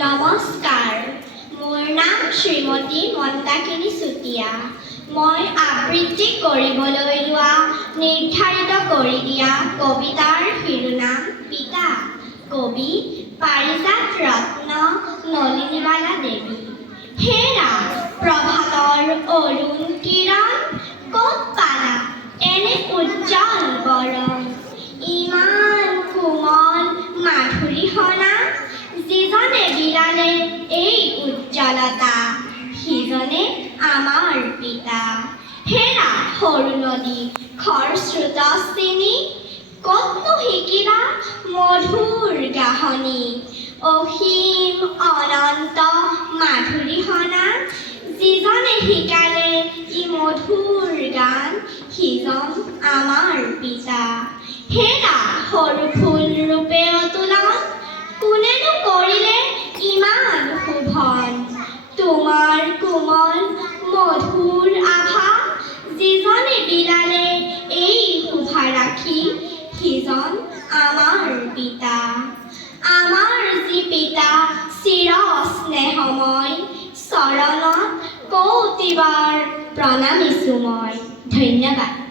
নমস্কাৰ, মোৰ নাম শ্ৰীমতী মন্দাকিনী চুতীয়া। মই আবৃত্তি কৰিবলৈ লোৱা নিৰ্ধাৰিত কৰি দিয়া কবিতাৰ শিৰোনাম পিতা। কবি পাৰিজাত ৰত্ন নলিনীবালা দেৱী। হেৰা প্ৰভাতৰ অৰুণ কিৰণ, ক'ত পালা এনে উজ্জ্বল বৰণ? ইমান কোমল মাধুৰীসনা, যিজনে বিলালে এই উজ্জ্বলতা, সিজনে আমাৰ পিতা। হেৰা সৰু নদী খৰস্ৰোতস্বিনী, ক'তনো শিকিলা মধুৰ গাহনি? অসীম অনন্ত মাধুৰীসনা, যিজনে শিকালে ই মধুৰ গান, সিজন আমাৰ পিতা। হেৰা সৰু ফুল ৰূপে অতুলন, কোনেনো কৰিলে ইমান শোভন? তোমাৰ কোমল মধুৰ আভা, যিজনে বিলালে এই শোভা ৰাখি, সিজন আমাৰ পিতা। আমাৰ যি পিতা চিৰ স্নেহময়, চৰণত কৌটিবাৰ প্ৰণামিছোঁ মই। ধন্যবাদ।